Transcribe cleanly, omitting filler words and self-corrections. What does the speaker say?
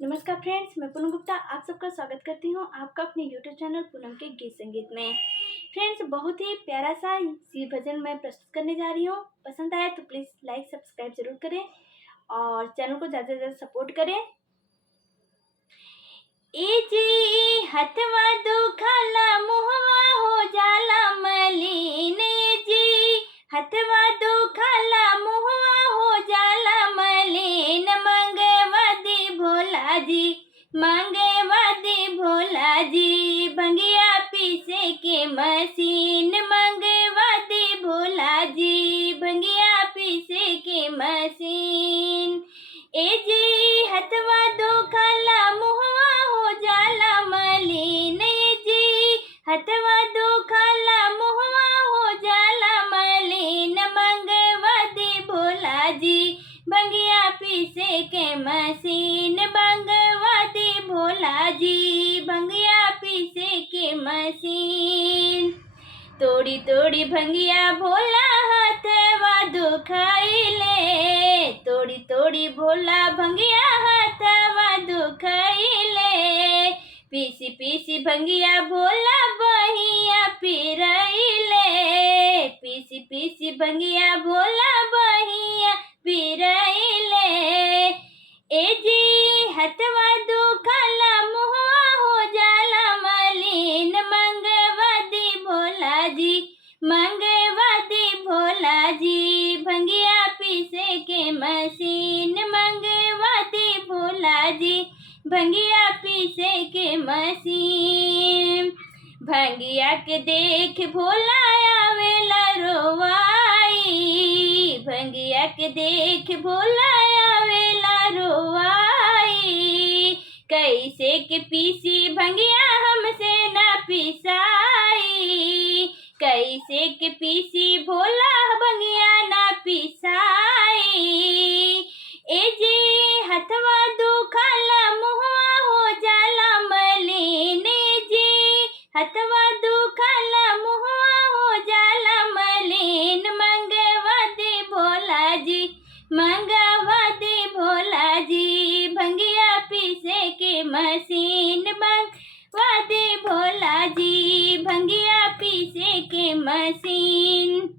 नमस्कार फ्रेंड्स, मैं पूनम गुप्ता आप सबका स्वागत करती हूँ आपका अपने यूट्यूब चैनल पूनम के गीत संगीत में। फ्रेंड्स, बहुत ही प्यारा सा शिव भजन मैं प्रस्तुत करने जा रही हूँ। पसंद आए तो प्लीज़ लाइक सब्सक्राइब जरूर करें और चैनल को ज़्यादा से ज़्यादा सपोर्ट करें। ए जी हथवा दुखाला मुहवा हो जाला मलिन, ए जी हथवा दुखाला मुहवा हो जाला मलिन, मंगवादी भोला जी, मंगवादी भोला जी, भंगिया पीसे के मशीन, मंगवादी भोला जी, भंगिया पीसे के मशीन। ए जी हथवा दुखाला मुहवा हो जाला मलिन, ए जी हथवा दुखाला मुहवा हो जाला मलिन, मंगवादी भोला जी, भंगिया पीसे के मशीन, मंगवादी भोला जी, भंगिया पीसे के मशीन। तोड़ी तोड़ी भंगिया भोला हाथवा दुखाइले, तोड़ी तोड़ी भोला भंगिया हाथवा दुखाइले, पीसी पीसी भंगिया भोला बहिया पिरइले, पीसी पीसी भंगिया भोला बहिया पिरइले। ए जी हथवा दुखाला मुहवा हो जाला मलिन, मंगवादी भोला जी, मंगवादी भोला जी, भंगिया पीसे के मशीन, मंगवादी भोला जी, भंगिया पीसे के मशीन। भंगिया के देख भोला आवेला रोवाई, भंगिया के देख भोला आवेला रोवाई, कैसे के पीसी भंगिया हमसे ना पिसाई, कैसे के पीसी भोला भंगिया ना पिसाई। ए जी हथवा दुखाला मुहवा हो जाला मलिन, ए जी हथवा दुखाला मुहवा हो जाला मलिन, मंगवादी भोला जी, मंगवादी भोला जी, भंगिया पीसे के मशीन, मंगवादी भोला जी, भंगिया पीसे के मशीन।